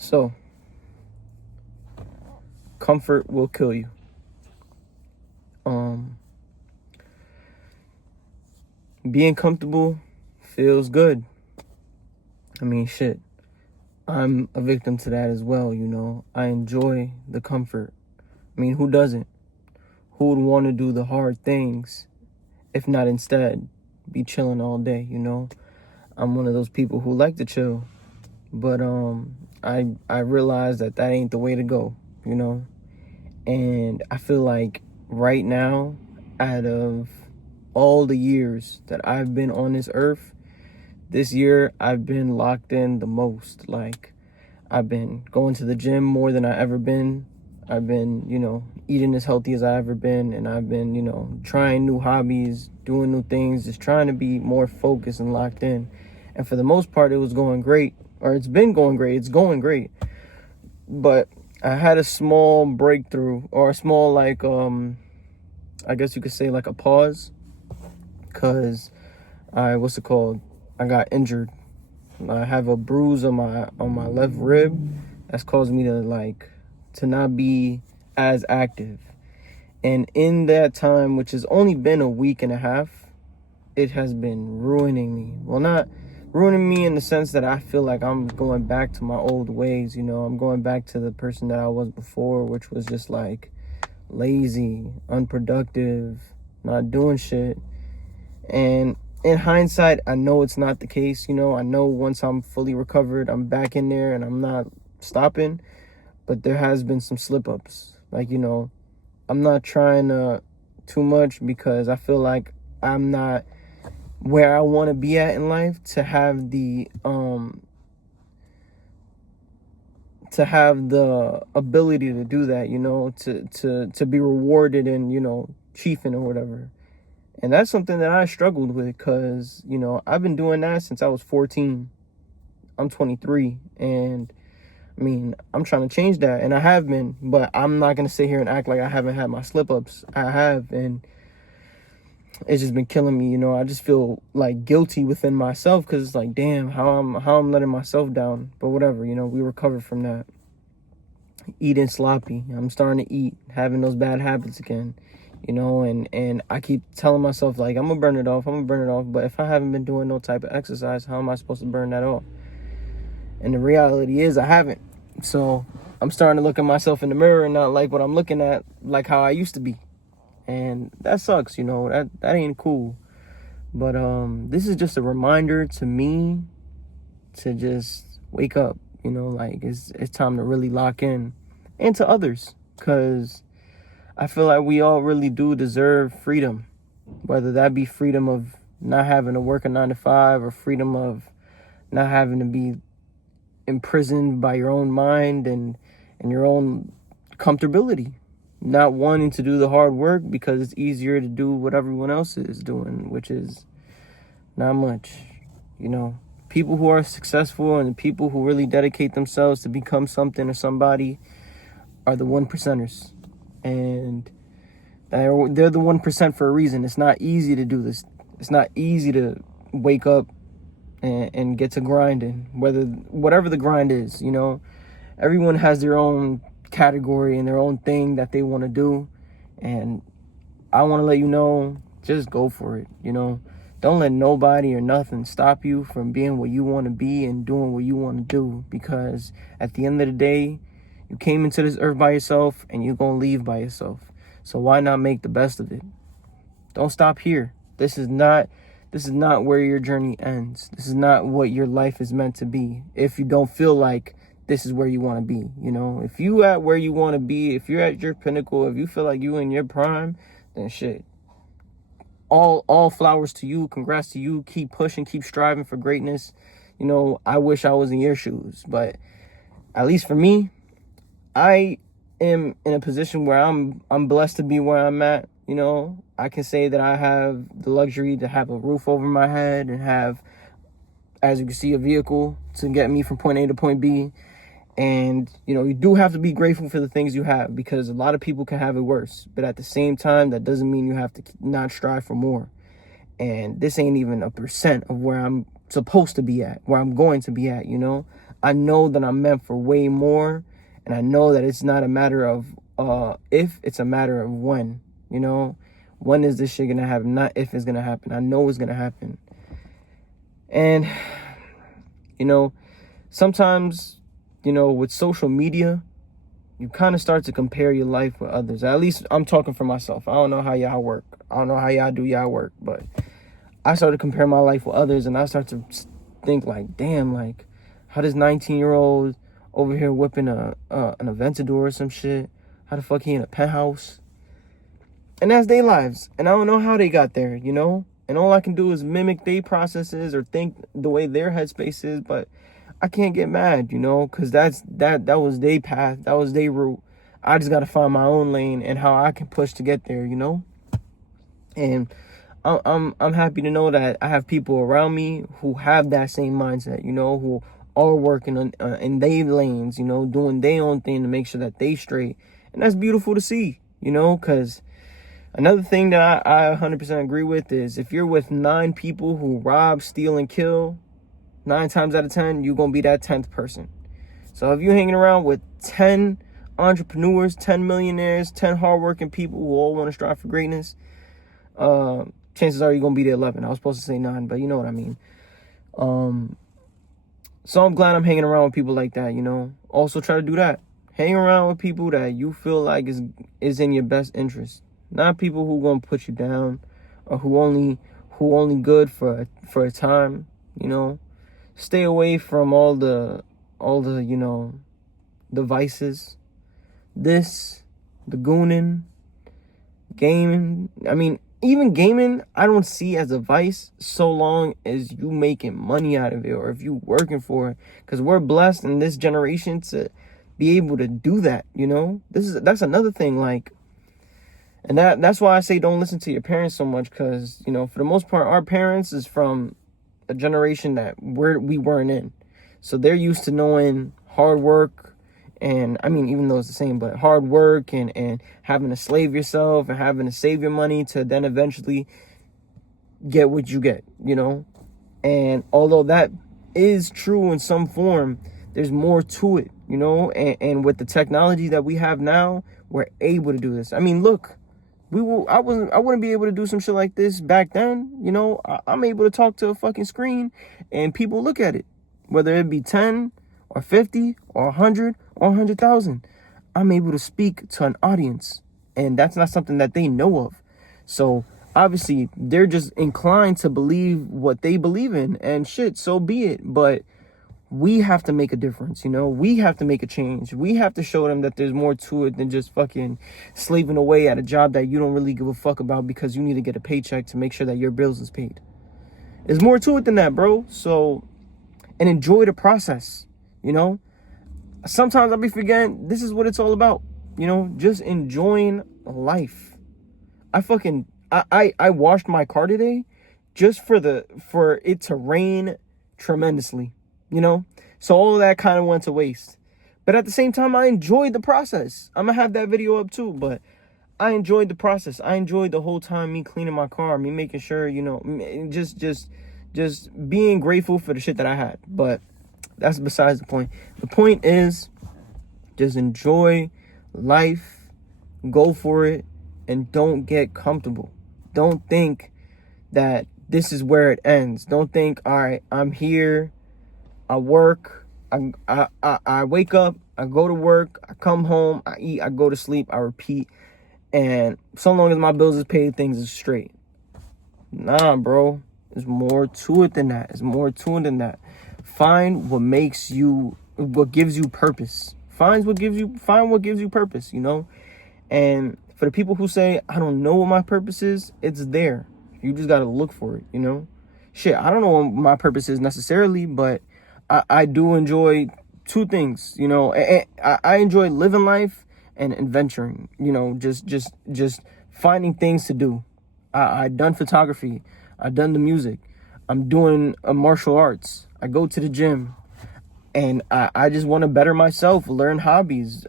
So, comfort will kill you. Being comfortable feels good. I mean, shit. I'm a victim to that as well, you know. I enjoy the comfort. I mean, who doesn't? Who would want to do the hard things if not instead be chilling all day, you know? I'm one of those people who like to chill, but I realize that ain't the way to go, you know? And I feel like right now, out of all the years that I've been on this earth, this year I've been locked in the most. Like, I've been going to the gym more than I ever been. I've been, eating as healthy as I ever been, and I've been, trying new hobbies, doing new things, just trying to be more focused and locked in. And for the most part, it was going great, or it's been going great. It's going great. But I had a small breakthrough, or a small, I guess you could say like a pause, because I got injured. I have a bruise on my left rib that's caused me to not be as active. And in that time, which has only been a week and a half, it has been ruining me. Well, not ruining me in the sense that I feel like I'm going back to my old ways, I'm going back to the person that I was before, which was just like lazy, unproductive, not doing shit. And in hindsight, I know it's not the case. I know once I'm fully recovered, I'm back in there and I'm not stopping. But there has been some slip-ups. I'm not trying too much, because I feel like I'm not where I want to be at in life to have the ability to do that, to be rewarded and, chiefing or whatever. And that's something that I struggled with, because, I've been doing that since I was 14. I'm 23, and I mean, I'm trying to change that, and I have been, but I'm not going to sit here and act like I haven't had my slip-ups. I have, and it's just been killing me, I just feel like guilty within myself, because it's like, damn, how I'm letting myself down. But whatever, we recovered from that. Eating sloppy. I'm starting to eat, having those bad habits again, and I keep telling myself, like, I'm going to burn it off, but if I haven't been doing no type of exercise, how am I supposed to burn that off? And the reality is I haven't. So I'm starting to look at myself in the mirror and not like what I'm looking at, like how I used to be. And that sucks, that ain't cool. But this is just a reminder to me to just wake up, it's time to really lock in. And to others, because I feel like we all really do deserve freedom, whether that be freedom of not having to work a 9 to 5, or freedom of not having to be imprisoned by your own mind and your own comfortability, not wanting to do the hard work because it's easier to do what everyone else is doing, which is not much. People who are successful and the people who really dedicate themselves to become something or somebody are the 1%ers, and they're the 1% for a reason. It's not easy to do this. It's not easy to wake up and get to grinding, whatever the grind is. Everyone has their own category and their own thing that they want to do, and I want to let you know, just go for it. Don't let nobody or nothing stop you from being what you want to be and doing what you want to do, because at the end of the day, you came into this earth by yourself and you're going to leave by yourself. So why not make the best of it? Don't stop here. This is not where your journey ends. This is not what your life is meant to be. If you don't feel like this is where you want to be, if you at where you want to be, if you're at your pinnacle, if you feel like you in your prime, then shit. All flowers to you. Congrats to you. Keep pushing, keep striving for greatness. I wish I was in your shoes, but at least for me, I am in a position where I'm blessed to be where I'm at. I can say that I have the luxury to have a roof over my head and have, as you can see, a vehicle to get me from point A to point B. And, you do have to be grateful for the things you have, because a lot of people can have it worse. But at the same time, that doesn't mean you have to not strive for more. And this ain't even 1% of where I'm supposed to be at, where I'm going to be at, I know that I'm meant for way more, and I know that it's not a matter of if, it's a matter of when, you know? When is this shit gonna happen? Not if it's gonna happen. I know it's gonna happen. And, you know, sometimes, you know, with social media, you kind of start to compare your life with others. At least I'm talking for myself. I don't know how y'all work. I don't know how y'all do y'all work, but I started to compare my life with others, and I start to think like, damn, like, how does 19-year-old over here whipping an Aventador or some shit? How the fuck he in a penthouse? And that's their lives, and I don't know how they got there, you know? And all I can do is mimic their processes or think the way their headspace is, but I can't get mad, you know? Because that was their path, that was their route. I just got to find my own lane and how I can push to get there, you know? And I'm happy to know that I have people around me who have that same mindset, you know, who are working on in their lanes, you know, doing their own thing to make sure that they straight. And that's beautiful to see, you know, because another thing that I 100% agree with is if you're with 9 people who rob, steal, and kill, 9 times out of 10, you're going to be that 10th person. So if you're hanging around with 10 entrepreneurs, 10 millionaires, 10 hardworking people who all want to strive for greatness, chances are you're going to be the 11. I was supposed to say 9, but you know what I mean. So I'm glad I'm hanging around with people like that, you know. Also try to do that. Hang around with people that you feel like is in your best interest. Not people who going to put you down or who only good for a time, you know. Stay away from all the you know, the vices. The gooning, gaming. I mean, even gaming, I don't see as a vice so long as you making money out of it or if you working for it. Because we're blessed in this generation to be able to do that, you know? That's another thing, like, and that's why I say don't listen to your parents so much, because, you know, for the most part, our parents is from a generation that we weren't in. So they're used to knowing hard work, and I mean, even though it's the same, but hard work and having to slave yourself and having to save your money to then eventually get what you get, you know? And although that is true in some form, there's more to it, you know? And with the technology that we have now, we're able to do this. I mean, look, I wouldn't be able to do some shit like this back then, you know? I'm able to talk to a fucking screen and people look at it, whether it be 10 or 50 or 100 or 100,000. I'm able to speak to an audience, and that's not something that they know of. So obviously they're just inclined to believe what they believe in, and shit, so be it. But we have to make a difference, you know? We have to make a change. We have to show them that there's more to it than just fucking slaving away at a job that you don't really give a fuck about because you need to get a paycheck to make sure that your bills is paid. There's more to it than that, bro. So, and enjoy the process, you know? Sometimes I'll be forgetting this is what it's all about, you know? Just enjoying life. I washed my car today just for it to rain tremendously, you know? So all of that kind of went to waste. But at the same time, I enjoyed the process. I'm gonna have that video up too, but I enjoyed the process. I enjoyed the whole time me cleaning my car, me making sure, you know, just being grateful for the shit that I had. But that's besides the point. The point is just enjoy life, go for it, and don't get comfortable. Don't think that this is where it ends. Don't think, all right, I'm here, I work, I wake up, I go to work, I come home, I eat, I go to sleep, I repeat, and so long as my bills is paid, things is straight. Nah, bro. There's more to it than that. There's more to it than that. Find what gives you purpose. Find what gives you purpose, you know? And for the people who say, I don't know what my purpose is, it's there. You just gotta look for it, you know? Shit, I don't know what my purpose is necessarily, but I do enjoy 2 things, you know? I enjoy living life and adventuring, you know, just finding things to do. I done photography. I done the music. I'm doing martial arts. I go to the gym. And I just want to better myself, learn hobbies.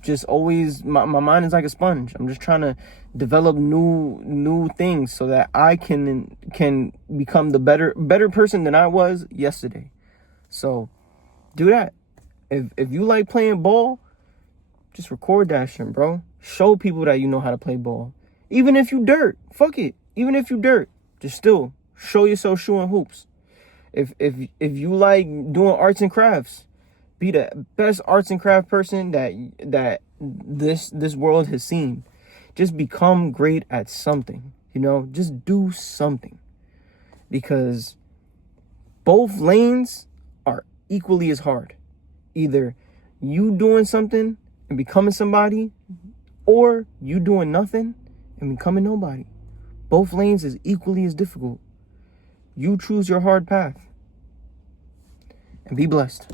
Just always, my mind is like a sponge. I'm just trying to develop new things so that I can become the better person than I was yesterday. So Do that. If you like playing ball, just record that shit, bro. Show people that you know how to play ball. Even if you dirt, fuck it. Even if you dirt, just still show yourself shooting hoops. If you like doing arts and crafts, be the best arts and craft person that this world has seen. Just become great at something, you know? Just do something. Because both lanes are equally as hard. Either you doing something and becoming somebody, or you doing nothing and becoming nobody. Both lanes is equally as difficult. You choose your hard path. And be blessed.